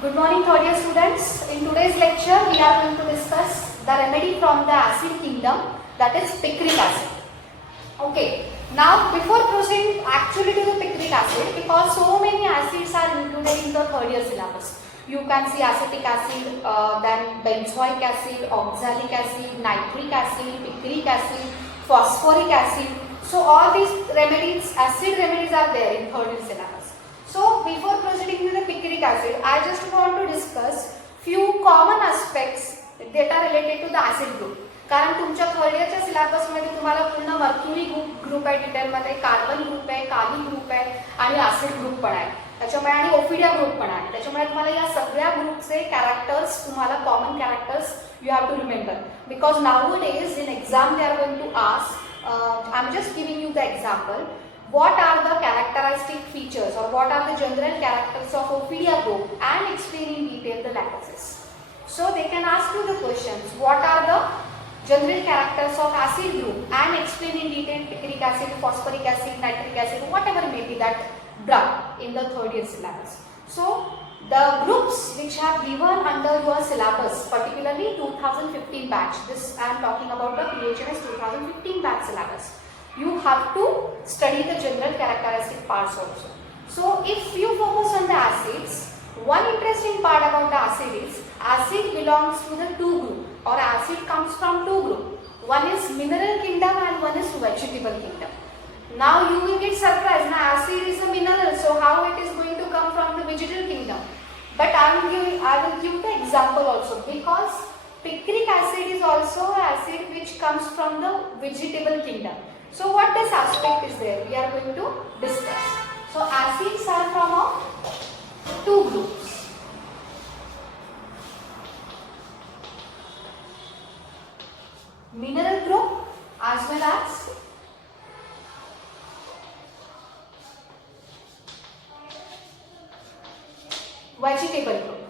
Good morning, third year students. In today's lecture, we are going to discuss the remedy from the acid kingdom, that is picric acid. Okay. Now, before proceeding actually to the picric acid, because so many acids are included in the third year syllabus. You can see acetic acid, then benzoic acid, oxalic acid, nitric acid, picric acid, phosphoric acid. So all these remedies, acid remedies are there in third year syllabus. So before proceeding to the picric acid, I just want to discuss few common aspects that are related to the acid group. कारण तुमच्या third इयरच्या syllabus मध्ये तुम्हाला पूर्ण mercury group आहे detail मध्ये, carbon group आहे, काली group आहे आणि ऍसिड ग्रुप पण आहे. त्याच्यामुळे आणि ओफिडिया ग्रुप पण आहे. त्याच्यामुळे तुम्हाला या सगळ्या ग्रुपचे कॅरेक्टर्स, तुम्हाला common characters you have to remember, because nowadays in exam they are going to ask, I am just giving you the example. What are the characteristic features or what are the general characters of Ophidia group and explain in detail the lattices. So they can ask you the questions, what are the general characters of acid group and explain in detail picric acid, phosphoric acid, nitric acid, whatever may be that drug in the third year syllabus. So the groups which have given under your syllabus, particularly 2015 batch, this I am talking about the PHMS 2015 batch syllabus. You have to study the general characteristic parts also. So if you focus on the acids, one interesting part about the acid is acid belongs to the two group, or acid comes from two group. One is mineral kingdom and one is vegetable kingdom. Now you will get surprised. Now acid is a mineral, so how it is going to come from the vegetable kingdom? But I will give the example also, because picric acid is also acid which comes from the vegetable kingdom. So what this aspect is there, we are going to discuss. So acids are from two groups. Mineral group as well as vegetable group.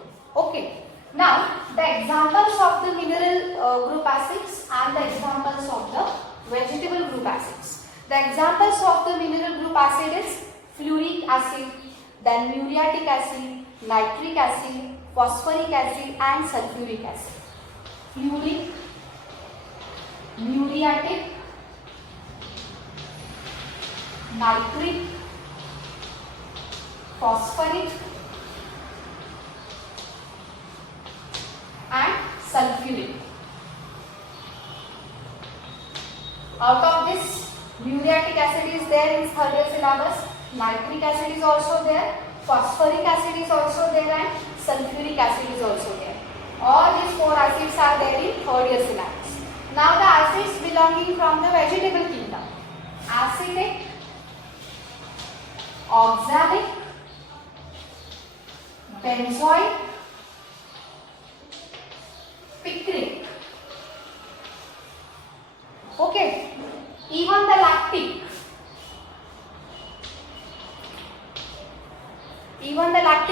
Okay. Now the examples of the mineral group acids and the examples of the vegetable group acids. The examples of the mineral group acid is fluoric acid, then muriatic acid, nitric acid, phosphoric acid and sulfuric acid. Fluoric, muriatic, nitric, phosphoric and sulfuric. Out of this, muriatic acid is there in third year syllabus, nitric acid is also there, phosphoric acid is also there and sulfuric acid is also there. All these four acids are there in third year syllabus. Now the acids belonging from the vegetable kingdom: acidic, oxalic, benzoic, picric. Okay, even the lactic,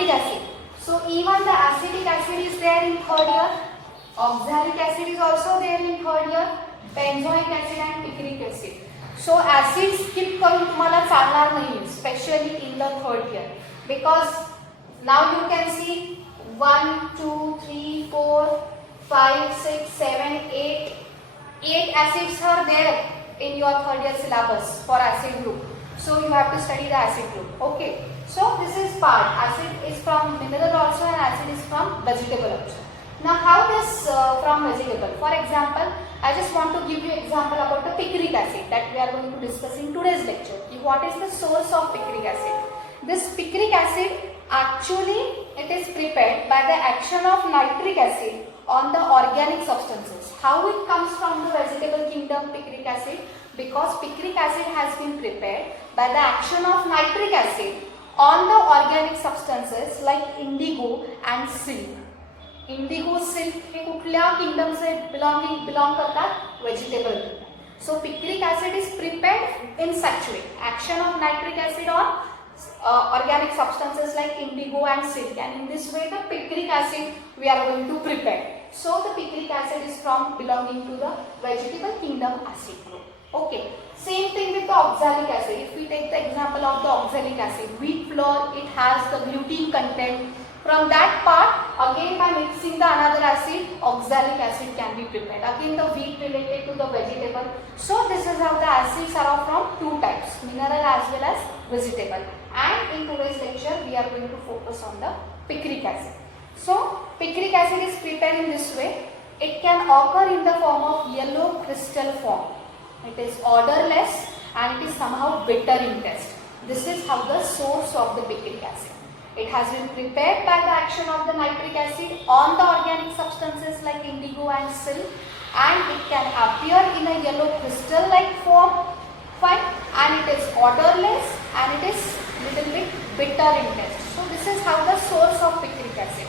acid. So even the acidic acid is there in third year, oxalic acid is also there in third year, benzoic acid and picric acid. So acids skip करून तुम्हाला चालणार नाही, especially in the third year, because now you can see 1, 2, 3, 4, 5, 6, 7, 8 acids are there in your third year syllabus for acid group. So you have to study the acid group. Okay. So this is part. Acid is from mineral also and acid is from vegetable also. Now how this from vegetable? For example, I just want to give you example about the picric acid that we are going to discuss in today's lecture. What is the source of picric acid? This picric acid actually it is prepared by the action of nitric acid on the organic substances. How it comes from the vegetable kingdom, picric acid? Because picric acid has been prepared by the action of nitric acid on the organic substances like indigo and silk. Indigo, silk हे कुठल्या kingdom से belong करतात? Vegetable kingdom. So picric acid is prepared in such way. Action of nitric acid on organic substances like indigo and silk, and in this way the picric acid we are going to prepare. So the picric acid is from belonging to the vegetable kingdom acid group. Okay, same thing with the oxalic acid. If we take the example of the oxalic acid, wheat flour, it has the gluten content, From that part, again by mixing the another acid, oxalic acid can be prepared. Again the wheat related to the vegetable. So this is how the acids are from two types, mineral as well as vegetable. And in today's lecture, we are going to focus on the picric acid. So picric acid is prepared in this way. It can occur in the form of yellow crystal form. It is odorless and it is somehow bitter in taste. This is how the source of the picric acid. It has been prepared by the action of the nitric acid on the organic substances like indigo and silk, and it can appear in a yellow crystal like form, fine, and it is odorless and it is little bit bitter in taste. So this is how the source of picric acid.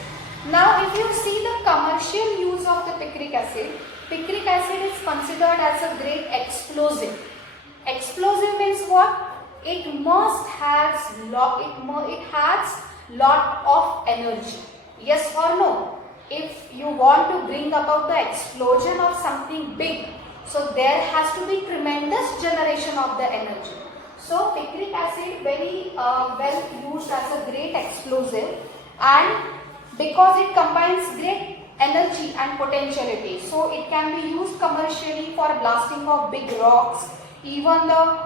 Now if you see the commercial use of the picric acid is considered as a great explosive. Explosive means what? It must has lot of energy. Yes or no? If you want to bring about the explosion of something big, so there has to be tremendous generation of the energy. So picric acid very well used as a great explosive, and because it combines great energy and potentiality, so it can be used commercially for blasting of big rocks, even the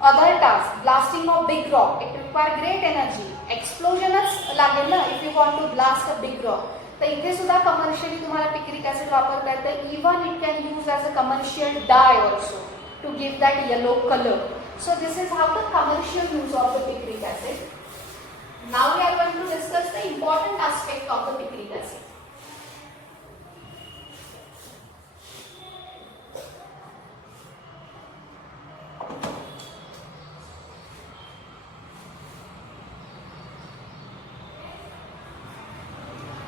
other task, blasting of big rock, it requires great energy. Explosionच लागेल ना if you want to blast a big rock. तर इथे सुद्धा commercially तुम्हाला picric acid वापर करता है. Even it can use as a commercial dye also to give that yellow color. So this is how the commercial use of the picric acid. Now we are going to discuss the important aspect of the picric acid.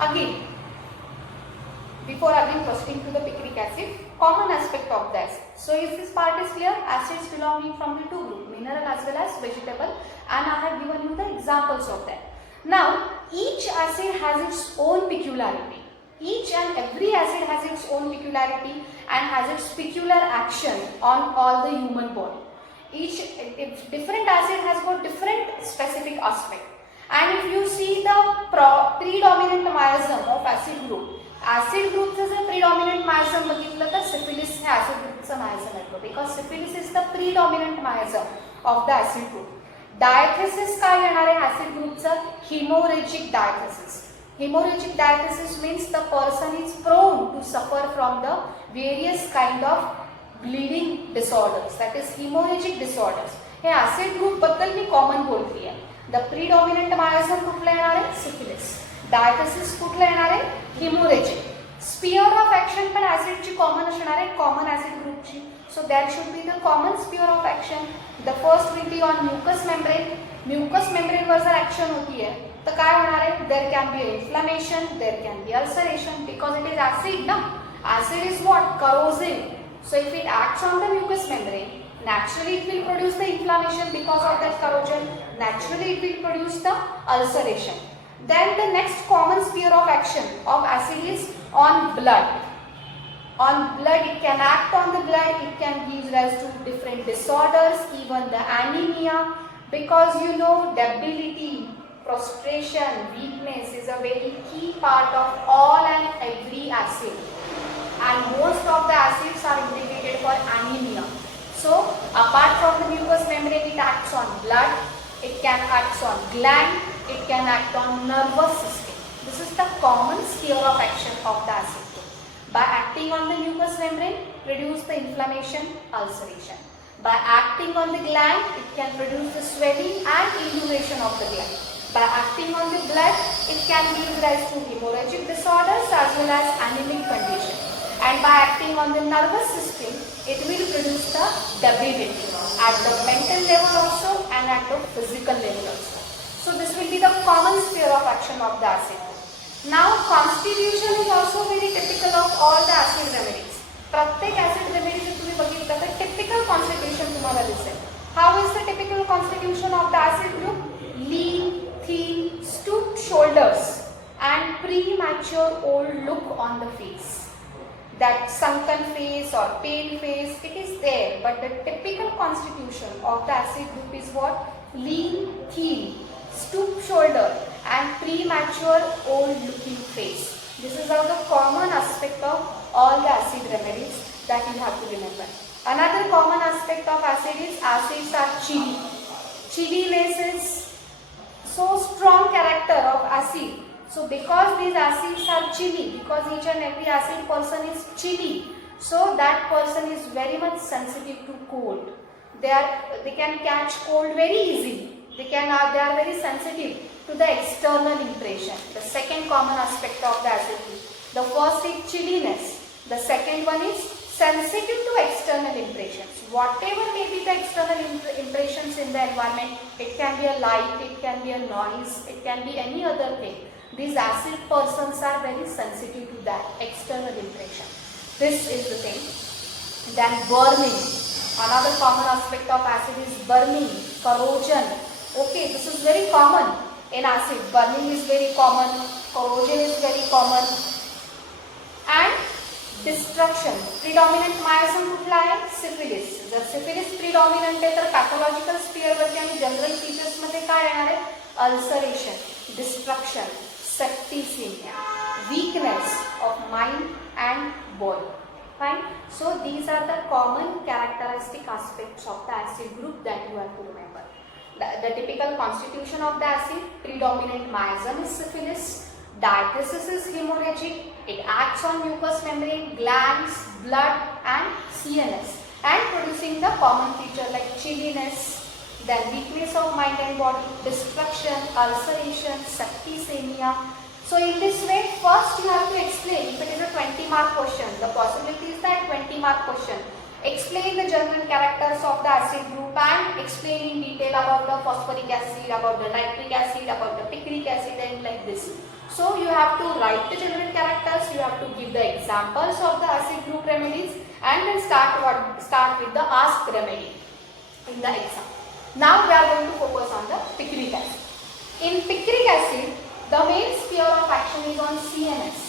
Again, before again proceeding to the picric acid, common aspect of the acid. So if this part is clear, acids belonging from the two groups, mineral as well as vegetable, and I have given you the examples of that. Now, each acid has its own peculiarity. Each and every acid has its own peculiarity and has its peculiar action on all the human body. Different acid has got different specific aspect. And if you see the predominant miasm of acid group is a predominant miasm बघितलं तर syphilis हे acid groupचं miasm आहे, because syphilis is the predominant miasm of the acid group. Diathesis काय येणार आहे acid groupचं? Hemorrhagic diathesis. Hemorrhagic diathesis means the person is prone to suffer from the various kind of bleeding disorders, that is hemorrhagic disorders. Hey acid group बद्दल मी common बोलती आहे. The predominant miasm कुठला येणार आहे? Syphilis. Diathesis कुठला येणार आहे? Hemorrhagic. Sphere of action पण acid ची common असणार आहे, common acid group ची. So there should be the common sphere of action. The first will be on mucous membrane. Mucous membrane वर जर action होती है तो काय होणार आहे? There can be inflammation, there can be ulceration, because it is acid ना. Acid is what? Corrosive. So if it acts on the mucous membrane, naturally it will produce the inflammation because of that corrosion. Naturally it will produce the ulceration. Then the next common sphere of action of acid is on blood. On blood, it can act on the blood, it can give rise to different disorders, even the anemia, because you know debility, prostration, weakness is a very key part of all and every acid, and most of the acids are indicated for anemia. So apart from the mucous membrane, it acts on blood, it can act on gland, it can act on nervous system. This is the common sphere of action of the acid. By acting on the mucous membrane, produce the inflammation, ulceration. By acting on the gland, it can produce the swelling and elevation of the gland. By acting on the blood, it can give rise to hemorrhagic disorders as well as anemic condition. And by acting on the nervous system, it will produce the debility at the mental level also and at the physical level also. So this will be the common sphere of action of the acid. Now constitution is also very typical of all the acid remedies. प्रत्येक acid remedy जे तुम्ही बघितलं तर typical constitution तुम्हाला दिसेल. How is the typical constitution of the acid group? Lean, thin, stooped shoulders and premature old look on the face. That sunken face or pale face, it is there, but the typical constitution of the acid group is what? Lean, thin, stooped shoulder and premature old looking face. This is all the common aspect of all the acid remedies that you have to remember. Another common aspect of acid is acids are chilly. Chilliness is so strong character of acid. So because these acids are chilly, because each and every acid person is chilly, so that person is very much sensitive to cold. They can catch cold very easily. They are very sensitive to the external impression. The second common aspect of the acid. The first is chilliness. The second one is sensitive to external impressions. Whatever may be the external impressions in the environment, it can be a light, it can be a noise, it can be any other thing. These acid persons are very sensitive to that external impression. This is the thing. Then burning. Another common aspect of acid is burning, corrosion. Okay, this is very common in acid. Burning is very common, corrosion is very common. And destruction. Predominant miasm कुठला आहे? Syphilis. जर syphilis predominant आहे तर pathological sphere वरती आणि general features मध्ये काय येणार आहे? Ulceration, destruction, septicemia, weakness of mind and body. Fine. So these are the common characteristic aspects of the acid group that you have to remember. The typical constitution of the acid: predominant miasm is syphilis, diathesis is hemorrhagic, it acts on mucous membrane, glands, blood and CNS, and producing the common feature like chilliness, then weakness of mind and body, destruction, ulceration, septicemia. So in this way, first you have to explain. If it is a 20-mark question, the possibility is that 20-mark question. Explain the general characters of the acid group and explain in detail about the phosphoric acid, about the nitric acid, about the picric acid, and like this. So you have to write the general characters, you have to give the examples of the acid group remedies, and then start with the asked remedy in the exam. Now we are going to focus on the picric acid. In picric acid, the main sphere of action is on CNS.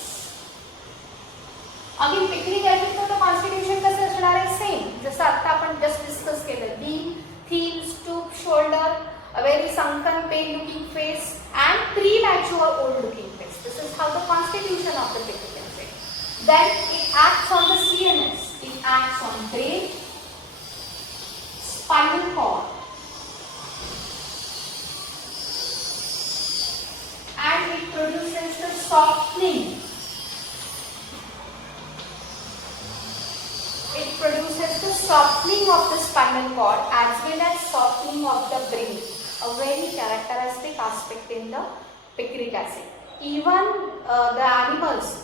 Again, picric acid चं constitution कसं असणार आहे? Same. जसं आता आपण just discuss केलं. Beam, thin, stoop, shoulder, a very sunken, pale-looking face, and premature, old-looking face. This is how the constitution of the picric acid. Then it acts on the CNS. It acts on brain, spinal cord, and it produces the softening. It produces the softening of the spinal cord as well as softening of the brain. A very characteristic aspect in the picric acid. Even the animals,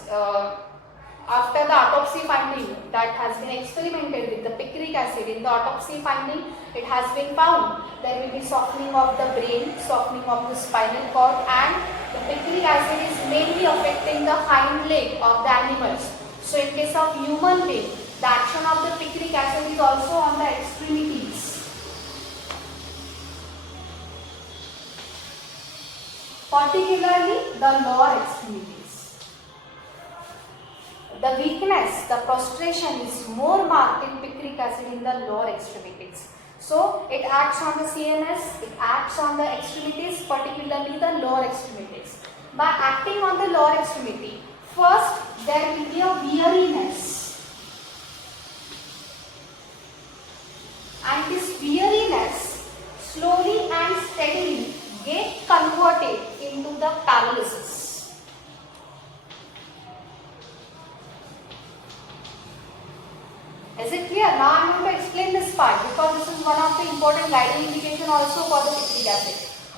after the autopsy finding that has been experimented with the picric acid, in the autopsy finding it has been found there will be softening of the brain, softening of the spinal cord, and the picric acid is mainly affecting the hind leg of the animals. So in case of human being, the action of the picric acid is also on the extremities. Particularly the lower extremities. The weakness, the prostration is more marked in picric acid in the lower extremities. So it acts on the CNS, it acts on the extremities, particularly the lower extremities. By acting on the lower extremity, first there will be a weariness. And this weariness slowly and steadily get converted into the paralysis. Is it clear? Now I am going to explain this part because this is one of the important guiding indication also for the picric acid.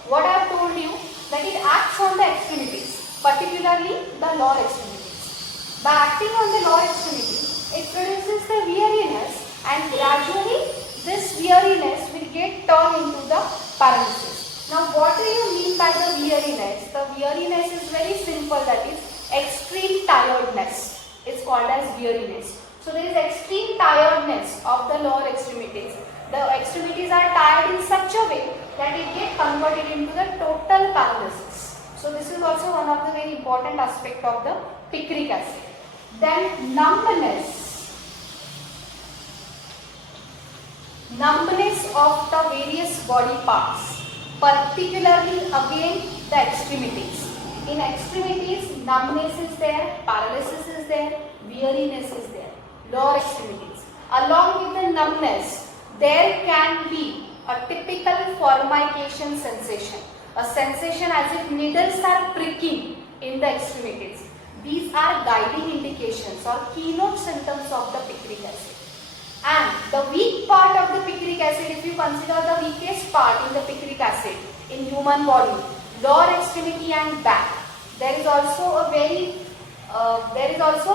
What I have told you that it acts on the extremities, particularly the lower extremities. By acting on the lower extremity, it produces the weariness, and gradually this weariness will get turned into the paralysis. Now what do you mean by the weariness? The weariness is very simple, that is extreme tiredness. It's called as weariness. So there is extreme tiredness of the lower extremities. The extremities are tired in such a way that it gets converted into the total paralysis. So this is also one of the very important aspect of the picric acid. Then numbness. Numbness of the various body parts, particularly again the extremities. In extremities, numbness is there, paralysis is there, weariness is there. Lower extremities. Along with the numbness, there can be a typical formication sensation. A sensation as if needles are pricking in the extremities. These are guiding indications or keynote symptoms of the picric acid. And the weak part of the picric acid, if you consider the weakest part in the picric acid in human body, lower extremity and back, there is also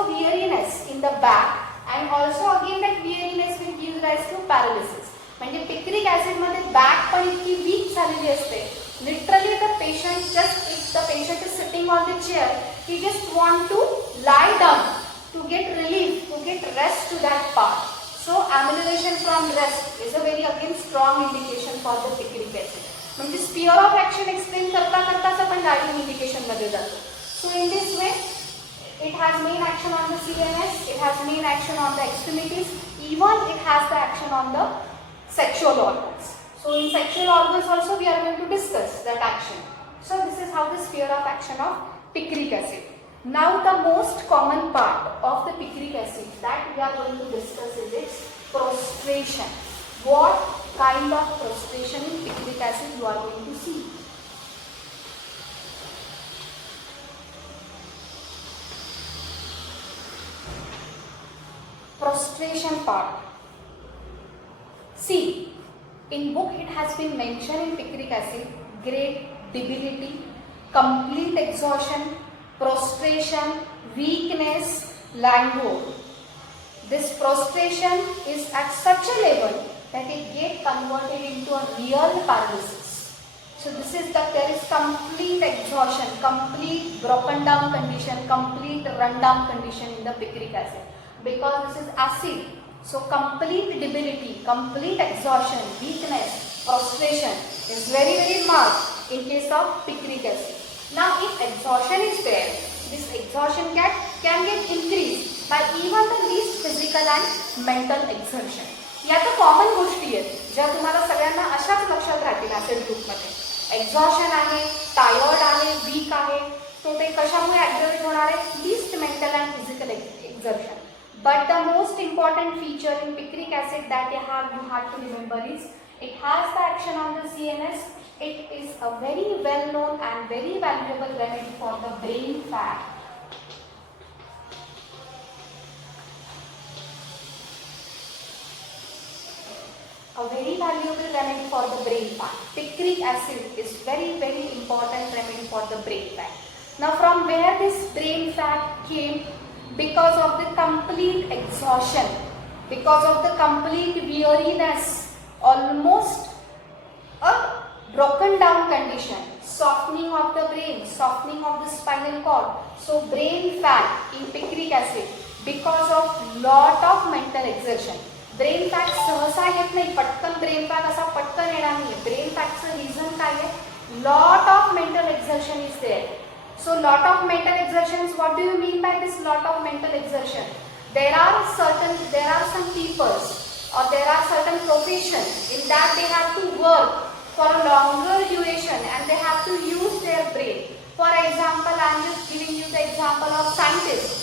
weariness in the back, and also again that weariness will give rise to paralysis. म्हणजे picric acid मध्ये back पण इतकी weak झालेली असते. Literally the patient just, if the patient is sitting on the chair, he just want to lie down to get relief, to get rest to that part. So amelioration from rest is a very again strong indication for the picric acid. म्हणजे sphere of action explain करता करताच आपण guiding indication मध्ये जातो. So in this way, it has main action on the CNS, it has main action on the extremities, even it has the action on the sexual organs. So in sexual organs also we are going to discuss that action. So this is how the sphere of action of picric acid. Now the most common part of the picric acid that we are going to discuss is its prostration. What kind of prostration in picric acid you are going to see? Prostration part. See, in book it has been mentioned in picric acid, great debility, complete exhaustion, prostration, weakness, languor. This prostration is at such a level that it gets converted into a real paralysis. So this is that there is complete exhaustion, complete broken down condition, complete run down condition in the picric acid. Because this is acid, so complete debility, complete exhaustion, weakness, prostration is very marked in case of picric acid. Now if exhaustion is there, this exhaustion can get increased by even the least physical and mental exertion. या तर common गोष्टी आहेत ज्या तुम्हाला सगळ्यांना अशाच लक्षात राहतील ऍसिड ग्रुपमध्ये. एक्झॉशन आहे, टायर्ड आहे, वीक आहे, तो ते कशामुळे ऍक्टिव्हेट होणार आहे? Least mental and physical exertion. But the most important feature in picric acid that you have to remember is it has the action on the CNS. It is a very well known and very valuable remedy for the brain fat. A very valuable remedy for the brain fat. Picric acid is very important remedy for the brain fat. Now from where this brain fat came? Because of the complete exhaustion, because of the complete weariness, almost a broken down condition, softening of the brain, softening of the spinal cord. So brain fat in picric acid because of lot of mental exertion. Brain fat सहसा येत नाही, पटकन brain fat असा पटकन येणार नाही. Brain फॅटचं reason काय आहे? Lot of mental exertion is there. So lot of mental exertions, what do you mean by this lot of mental exertion? There are some peoples or there are certain professions in that they have to work for a longer duration and they have to use their brain. For example, I am just giving you the example of scientists.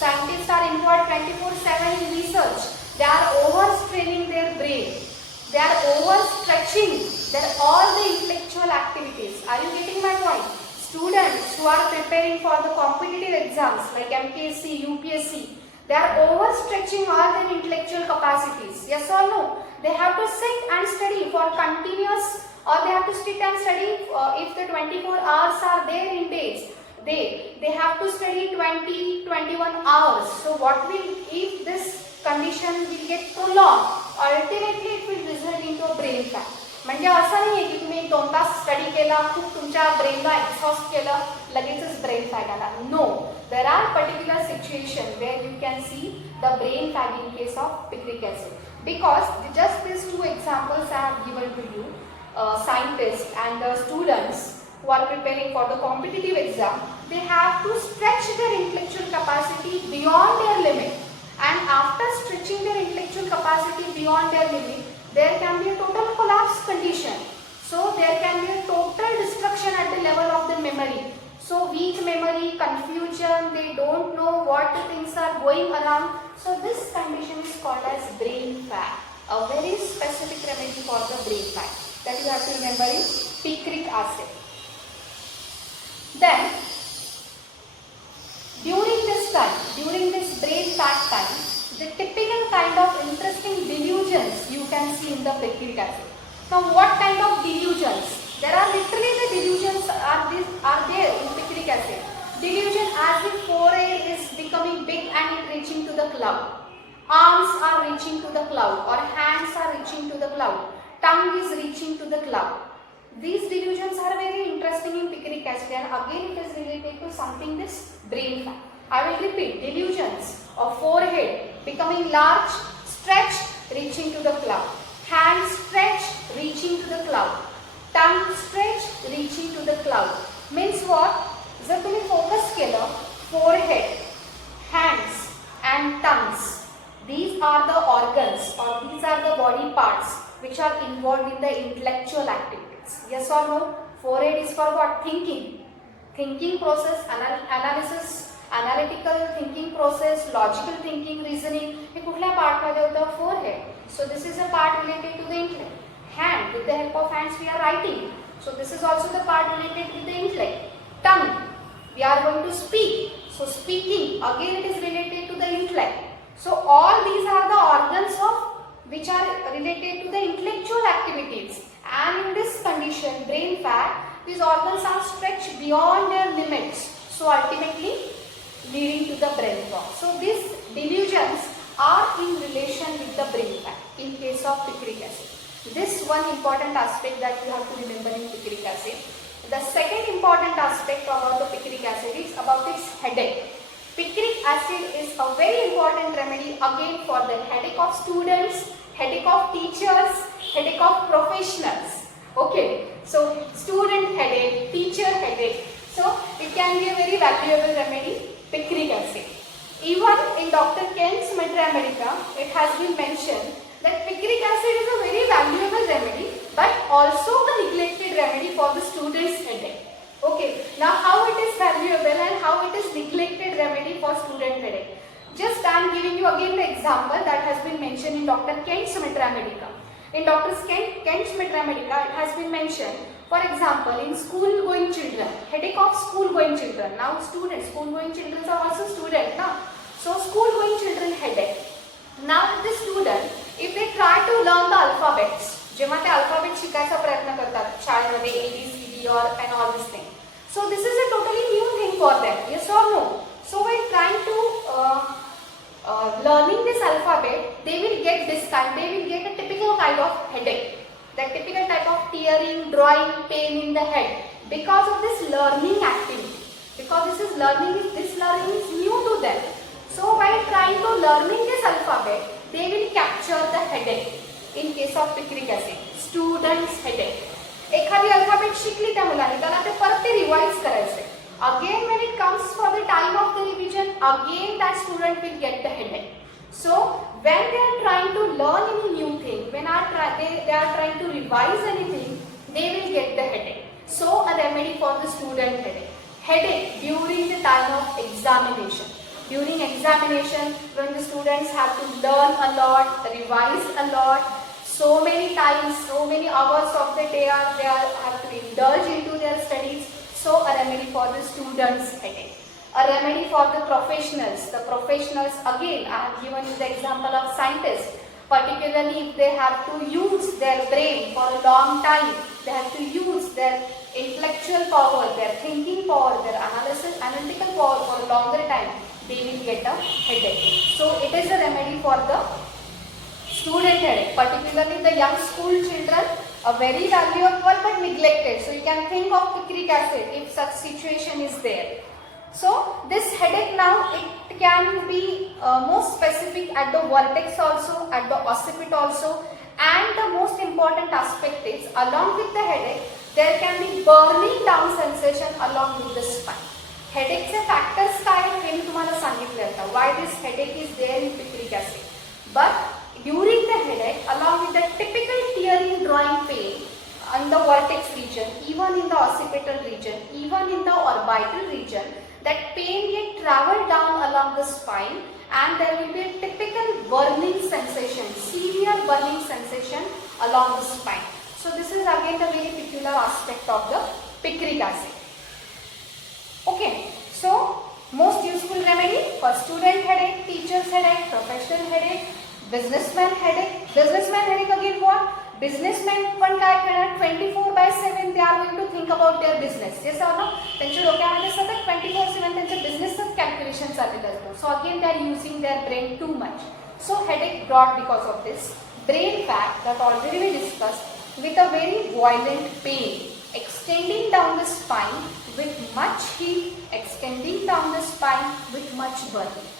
Scientists are involved 24/7 in research. They are overstraining their brain. They are overstretching all the intellectual activities. Are you getting my point? Students who are preparing for the competitive exams like MPSC, UPSC, they are overstretching all their intellectual capacities. Yes or no? They have to sit and study for continuous, or they have to sit and study if the 24 hours are there in days. They have to study 20-21 hours. So what will, if this condition will get prolonged, ultimately it will result into a brain fat. म्हणजे असं नाही आहे की तुम्ही 2 तास study केला, खूप तुमच्या ब्रेनला exhaust केलं, लगेचच ब्रेन फॅट आला. No, there are particular situation where you can see the brain fat in case of picric acid. Because just this 2 examples I have given to you, scientists and the students who are preparing for the competitive exam, they have to stretch their intellectual capacity beyond their limit. And after stretching their intellectual capacity beyond their limit, there can be a total collapse condition. So there can be a total destruction at the level of the memory. So weak memory, confusion, they don't know what the things are going around. So this condition is called as brain fag. A very specific remedy for the brain fag that you have to remember is picric acid. Then during this time, during this brain fag time, the typical kind of interesting delusions you can see in the picric acid. Now what kind of delusions? There are literally the delusions are there in picric acid. Delusion as if forehead is becoming big and it reaching to the cloud. Arms are reaching to the cloud or hands are reaching to the cloud. Tongue is reaching to the cloud. These delusions are very interesting in picric acid and again it is related to something this brain fag. I will repeat, delusions of forehead becoming large, stretched, reaching to the cloud. Hands stretched, reaching to the cloud. Tongue stretched, reaching to the cloud. Means what? जर तुम्ही focus केलं, forehead, hands and tongues. These are the organs or these are the body parts which are involved in the intellectual activities. Yes or no? Forehead is for what? Thinking. Thinking process, analysis, analytical thinking process, logical thinking, reasoning. हे कुठल्या part मध्ये होतं? Forehead. So this is a part related to the intellect. Hand, with the help of hands we are writing. So this is also the part related with the intellect. Tongue, we are going to speak. So speaking, again it is related to the intellect. So all these are the organs of which are related to the intellectual activities. And in this condition, brain fag, these organs are stretched beyond their limits. So ultimately leading to the brain fog. So these delusions are in relation with the brain fag in case of picric acid. This one important aspect that you have to remember in picric acid. The second important aspect about the picric acid is about its headache. Picric acid is a very important remedy again for the headache of students, headache of teachers, headache of professionals. Okay, so student headache, teacher headache. So it can be a very valuable remedy, picric acid. Even in Dr. Kent's Meta-America, it has been mentioned that picric acid is a very valuable remedy but also a neglected remedy for the student's headache. Okay, now how it is valuable and how it is neglected remedy for student headache. Just I am giving you again the example that has been mentioned in Dr. Kent's Meta-America. In Dr. Kent's Meta-America, it has been mentioned, for example, in school-going children, headache of school-going children. Now students, school-going children are also students. Now, so school-going children headache. Now the student, if they try to learn the alphabets, जेव्हा ते alphabet शिकायचा प्रयत्न करतात शाळेमध्ये ABCD or and all these things. So this is a totally new thing for them. Yes or no? So while trying to learning this alphabet, they will get this kind. They will get a typical kind of headache. That typical type of tearing, drawing, pain in the head because of this learning activity. Because this learning is new to them. So while trying to learning this alphabet, they will capture the headache. In case of picric acid, students headache. एखादी alphabet शिकली त्या मुलाने त्याला ते परत ते revise करायचे. Again when it comes for the time of the revision, again that student will get the headache. So when they are trying to learn any new thing, when they are trying to revise anything, they will get the headache. So a remedy for the student headache. Headache during the time of examination. During examination, when the students have to learn a lot, revise a lot, so many times, so many hours of the day they have to indulge into their studies. So a remedy for the students' headache. A remedy for the professionals. The professionals, again, I have given you the example of scientists. Particularly if they have to use their brain for a long time, they have to use their intellectual power, their thinking power, their analytical power for a longer time, they will get a headache. So it is a remedy for the student headache, particularly the young school children, a very valuable but neglected. So you can think of picric acid if such situation is there. So this headache now, it can be more specific at the vertex also, at the occiput also, and the most important aspect is along with the headache, there can be burning down sensation along with the spine. Headache चे factors काय हे मी तुम्हाला सांगितले आता. Why this headache is there in picric acid? But during the headache, along with the typical tearing, drawing pain, in the vertex region, even in the occipital region, even in the orbital region, that pain get travel down along the spine, and there will be a typical burning sensation, severe burning sensation along the spine. So this is again the very peculiar aspect of the picric acid. Okay, so most useful remedy for student headache, teacher's headache, professional headache, businessman headache. Businessman headache again what? Businessmen पण काय करणार 24/7 they are going to think about their business. Yes or no? त्यांच्या डोक्यामध्ये सतत 24/7 त्यांचे बिझनेसच calculation चाललेलं असतं. So again they are using their brain too much. So headache brought because of this. Brain fat that already we discussed with a very violent pain extending down the spine with much heat, extending down the spine with much burning.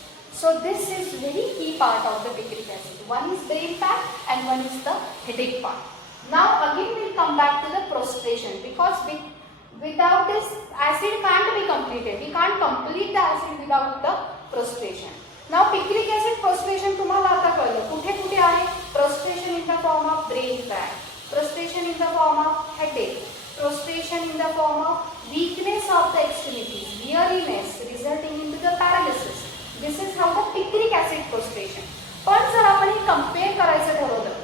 So this is very key part of the picric acid. One is brain fat and one is the headache part. Now again we will come back to the prostration, because without this acid can't be completed. We can't complete the acid without the prostration. Now picric acid prostration तुम्हाला आता कळलं कुठे कुठे आहे. Prostration in the form of brain fat, prostration in the form of headache, prostration in the form of weakness of the extremities, weariness resulting into the paralysis. This is how the picric acid prostration. पण जर आपण हे compare करायचं ठरवलं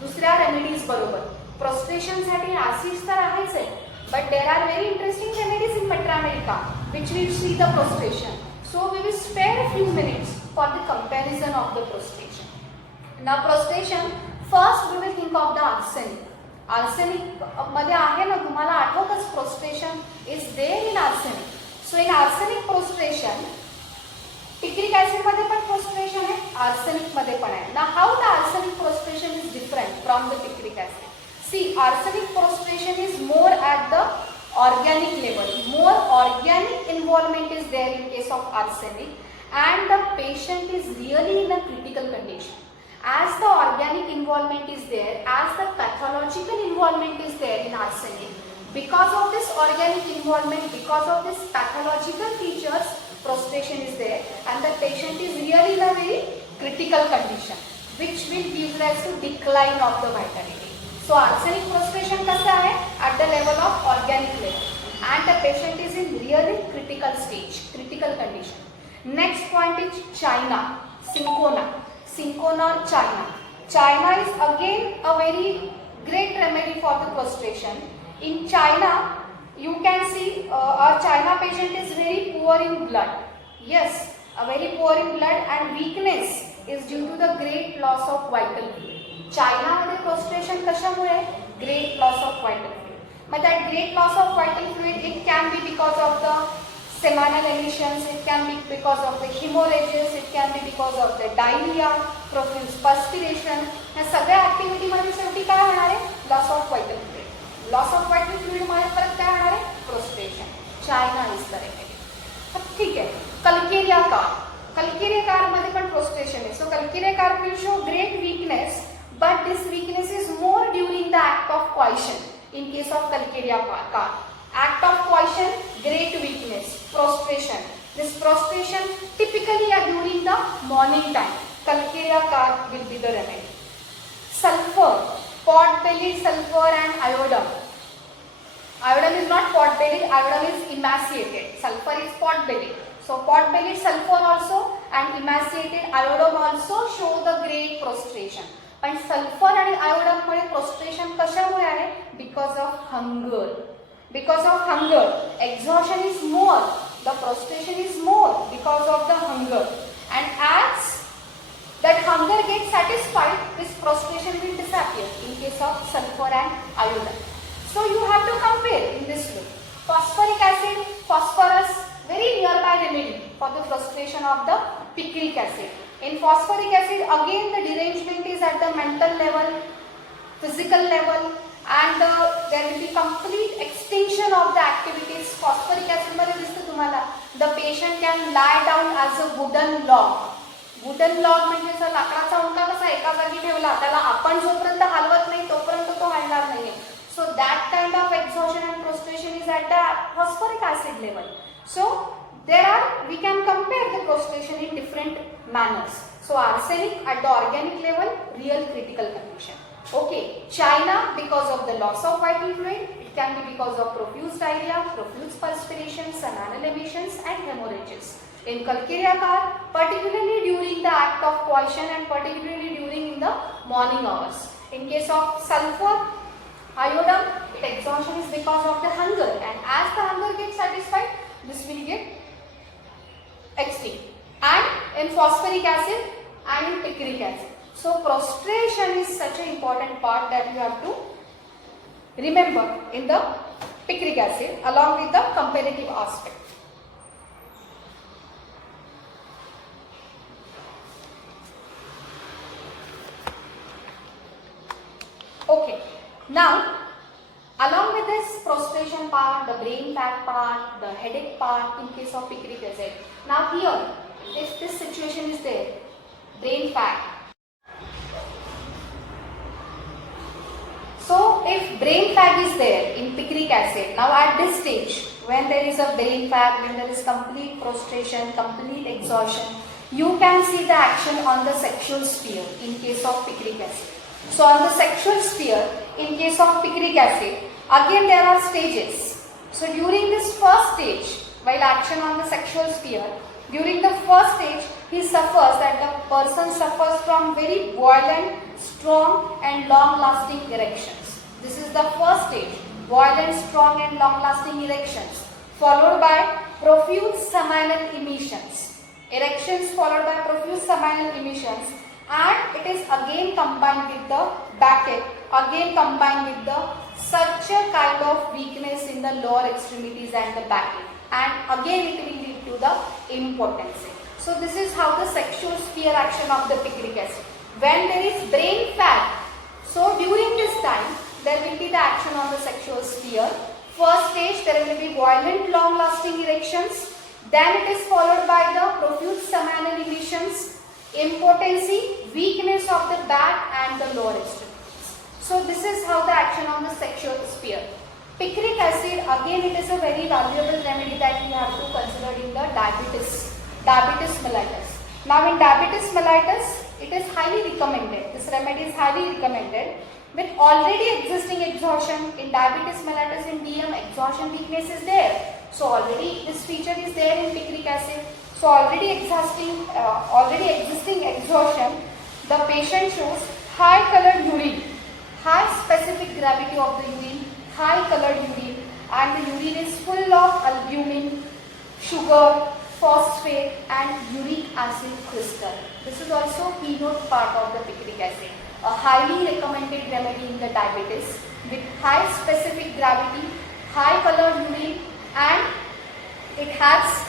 दुसऱ्या remedies बरोबर, prostration साठी acids तर आहेच आहे, but there are very interesting remedies in Metramerica which will see the prostration. So we will spare a few minutes for the comparison of the prostration. Now prostration, first we will think of the arsenic. Arsenic मध्ये आहे ना, तुम्हाला आठवतच prostration is there in arsenic. So in arsenic prostration, picric acid मध्ये पण prostration आहे, arsenic मध्ये पण आहे. Now how the arsenic prostration is different from the picric acid? See, arsenic prostration is more at the organic level. More organic involvement is there in case of arsenic, and the patient is really in a critical condition. As the organic involvement is there, as the pathological involvement is there in arsenic, because of this organic involvement, because of this pathological features, prostration is there, and the patient is really in a very critical condition, which will give rise to decline of the vitality. So arsenic prostration कसा है? At the level of organic level, and the patient is in really critical stage, critical condition. Next point is China, cinchona. Cinchona or China. China is again a very great remedy for the prostration. In China, you can see a China patient is very poor in blood. Yes, a very poor in blood, and weakness is due to the great loss of vital fluid. China मध्ये prostration कशामुळे? Great loss of vital fluid. But that great loss of vital fluid, it can be because of the seminal emissions, it can be because of the hemorrhages, it can be because of the diarrhea, profuse perspiration. या सगळ्या activity मध्ये शेवटी काय होणार आहे? Loss of vital fluid. Loss of vital fluid मध्ये परत काय होणार आहे? Prostration. China is the remedy. ठीक आहे. Calcarea car. Calcarea car मध्ये पण prostration आहे. So Calcarea car will show great weakness, but this weakness is more during the act of coition. In case of Calcarea car, act of coition, great weakness, prostration. This prostration typically are during the morning time. Calcarea car will be the remedy. Sulfur, pot-bellied sulfur and iodine. Iodine is not pot-bellied, iodine is emaciated. Sulfur is pot-bellied. So pot-bellied sulfur also and emaciated iodine also show the great prostration. पण sulphur आणि iodine मध्ये prostration कशामुळे आहे? Because of hunger. Because of hunger, exhaustion is more, the prostration is more because of the hunger, and as that hunger gets satisfied, this prostration will disappear in case of sulfur and iodine. So you have to compare in this way. Phosphoric acid, phosphorus, very nearby remedy for the prostration of the picric acid. In phosphoric acid, again the derangement is at the mental level, physical level, and there will be complete extinction of the activities. Phosphoric acid मध्ये दिसतं तुम्हाला, the patient can lie down as a wooden log. Wooden log म्हणजे असं लाकडाचा उंका कसा एका जागी ठेवला, त्याला आपण जोपर्यंत हलवत नाही तोपर्यंत तो हलणार नाहीये. So that kind of exhaustion and prostration is at the phosphoric acid level. So we can compare the prostration in different manners. So arsenic at the organic level, real critical condition. Okay, China because of the loss of vital fluid. It can be because of profuse diarrhea, profuse perspiration, seminal emissions and hemorrhages. In Calcarea, particularly during the act of coition and particularly during in the morning hours. In case of sulfur, iodine, its exhaustion is because of the hunger, and as the hunger gets satisfied, this will get extinct. And in phosphoric acid and in picric acid. So prostration is such an important part that you have to remember in the picric acid along with the comparative aspect. Okay, now along with this prostration part, the brain fag part, the headache part in case of picric acid. Now here, if this situation is there, brain fag. So if brain fag is there in picric acid, now at this stage, when there is a brain fag, when there is complete prostration, complete exhaustion, you can see the action on the sexual sphere in case of picric acid. So on the sexual sphere, in case of picric acid, again there are stages. So during this first stage, while action on the sexual sphere, during the first stage, he suffers, that the person suffers from very violent, strong and long-lasting erections. This is the first stage, violent, strong and long-lasting erections, followed by profuse seminal emissions. Erections followed by profuse seminal emissions, and it is again combined with the backache, again combined with the such a kind of weakness in the lower extremities and the backache, and again it will lead to the impotency. So this is how the sexual sphere action of the picric acid. When there is brain fag, so during this time there will be the action on the sexual sphere. First stage there will be violent long-lasting erections, then it is followed by the profuse seminal emissions, impotency, weakness of the back and the lower extremities. So this is how the action on the sexual sphere. Picric acid, again it is a very valuable remedy that we have to consider in the diabetes mellitus. Now in diabetes mellitus, it is highly recommended. This remedy is highly recommended. With already existing exhaustion in diabetes mellitus in DM, exhaustion weakness is there. So already this feature is there in picric acid. So already existing exhaustion, the patient shows high colored urine, high specific gravity of the urine, high colored urine, and the urine is full of albumin, sugar, phosphate and uric acid crystal. This is also keynote part of the picric acid. A highly recommended remedy in the diabetes with high specific gravity, high colored urine, and it has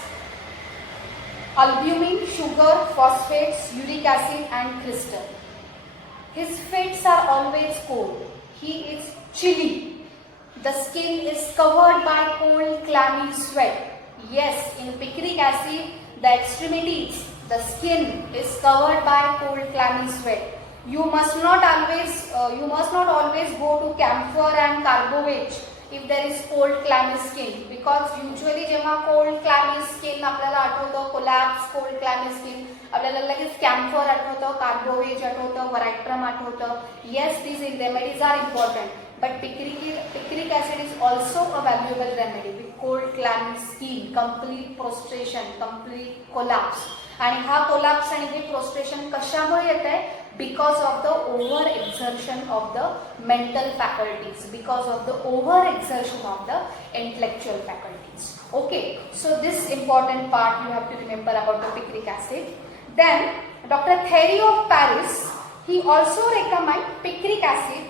albumin, sugar, phosphates, uric acid and crystal. His fits are always cold. He is chilly. The skin is covered by cold, clammy sweat. Yes, in picric acid, the extremities, the skin is covered by cold, clammy sweat. You must not always go to camphor and carbovage if there is cold, clammy skin, because usually जेव्हा cold, clammy skin आपल्याला आठवतं, collapse, cold, clammy skin आपल्याला लगेच camphor आठवतं, carbovage आठवतं, veratrum आठवतं. Yes, these remedies are important. But picric acid is also a valuable remedy with cold, clammy skin, complete prostration, complete collapse. आणि हा collapse आणि हे prostration कशामुळे येत आहे? Because of the over-exertion of the mental faculties, because of the over-exertion of the intellectual faculties. Okay, so this important part you have to remember about the picric acid. Then Dr. Thierry of Paris, he also recommend picric acid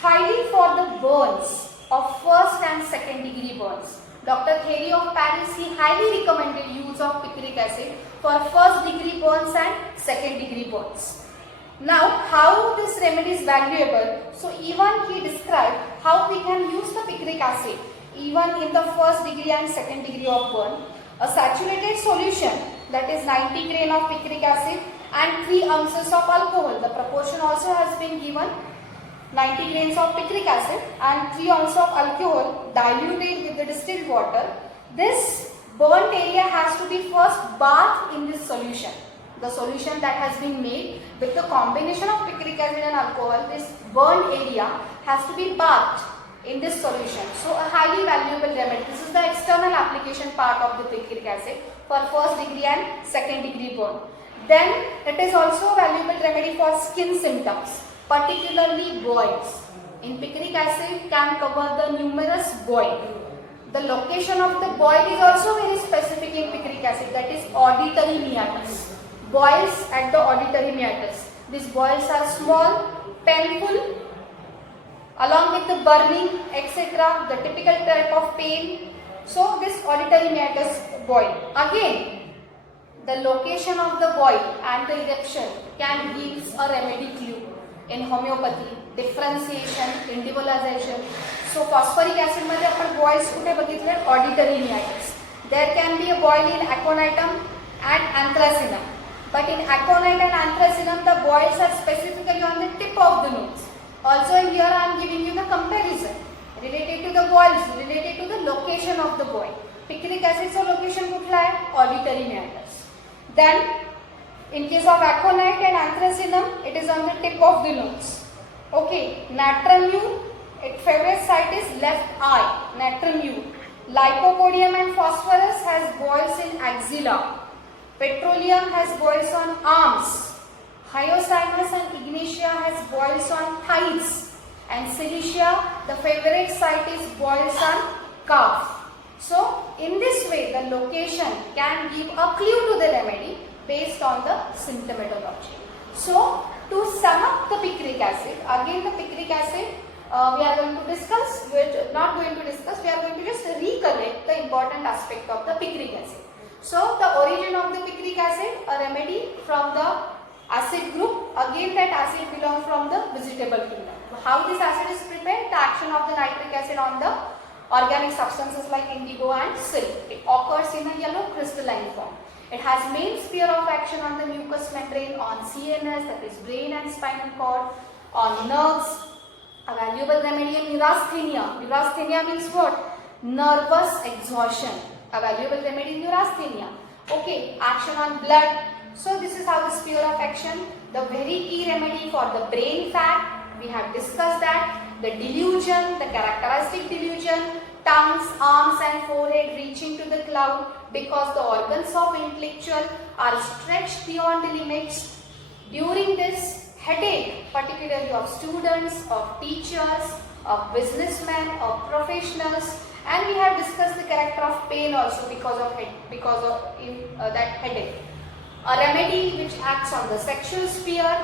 highly for the burns of first and second degree burns. Dr. Thierry of Paris, he highly recommended use of picric acid for first degree burns and second degree burns. Now, how this remedy is valuable? So, even he described how we can use the picric acid even in the first degree and second degree of burn. A saturated solution, that is 90 grain of picric acid and 3 ounces of alcohol. The proportion also has been given. 90 grains of picric acid and 3 ounces of alcohol diluted with the distilled water. This burnt area has to be first bathed in this solution. the solution that has been made with the combination of picric acid and alcohol, this burned area has to be bathed in this solution. So a highly valuable remedy. This is the external application part of the picric acid for first degree and second degree burn. Then it is also a valuable remedy for skin symptoms, particularly boils. In picric acid can cover the numerous boil. The location of the boil is also very specific in picric acid, that is auditory meatus. Boils at the auditory meatus. These boils are small, painful, along with the burning, etc. The typical type of pain. So this auditory meatus boil. Again, the location of the boil and the eruption can give a remedy clue in homeopathy, differentiation, individualization. So phosphoric acid मध्ये आपण boils कुठे बघितले? Auditory meatus. There can be a boil in aconitum and anthracinum. But in aconite and anthracinum, the boils are specifically on the tip of the nose. Also here I am giving you the comparison related to the boils, related to the location of the boil. Picric acid चा location कुठला आहे? Auditory meatus. Then in case of aconite and anthracinum, it is on the tip of the nose. Okay, natron, its favorite site is left eye, natron. Lycopodium and phosphorus has boils in axilla. Petroleum has boils on arms. Hyoscyamus and ignatia has boils on thighs. And silicia, the favorite site is boils on calf. So, in this way, the location can give a clue to the remedy based on the symptomatology. So, to sum up the picric acid, again the picric acid we are going to discuss, we are not going to discuss, we are going to just recollect the important aspect of the picric acid. So, the origin of the picric acid, a remedy from the acid group, again that acid belongs from the vegetable kingdom. How this acid is prepared? The action of the nitric acid on the organic substances like indigo and silk. It occurs in a yellow crystalline form. It has main sphere of action on the mucous membrane, on CNS, that is brain and spinal cord, on nerves. A valuable remedy in neurasthenia. Neurasthenia means what? Nervous exhaustion. A valuable remedy in neurasthenia. Okay, action on blood. So this is how the sphere of action. The very key remedy for the brain fat, we have discussed that. The delusion, the characteristic delusion, tongues, arms and forehead reaching to the cloud because the organs of intellectual are stretched beyond the limits. During this, headache, particularly of students, of teachers, of businessmen, of professionals, and we have discussed the character of pain also because of that headache. A remedy which acts on the sexual sphere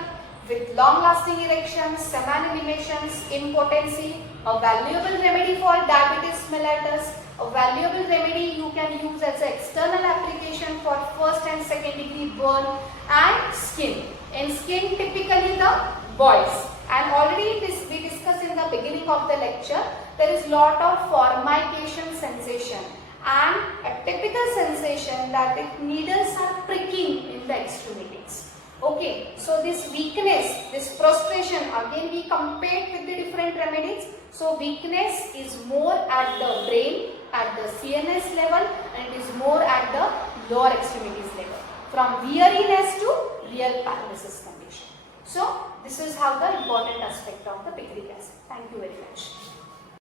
with long-lasting erections, semi-animations, impotency, a valuable remedy for diabetes mellitus, a valuable remedy you can use as an external application for first and second degree burn, and skin. In skin, typically the boils. And already we discussed in the beginning of the lecture, there is lot of formication sensation and a typical sensation that the needles are pricking in the extremities. Okay, so this weakness, this prostration, again we compared with the different remedies. So weakness is more at the brain, at the CNS level, and it is more at the lower extremities level. From weariness to real paralysis condition. So this is how the important aspect of the picric acid. Thank you very much.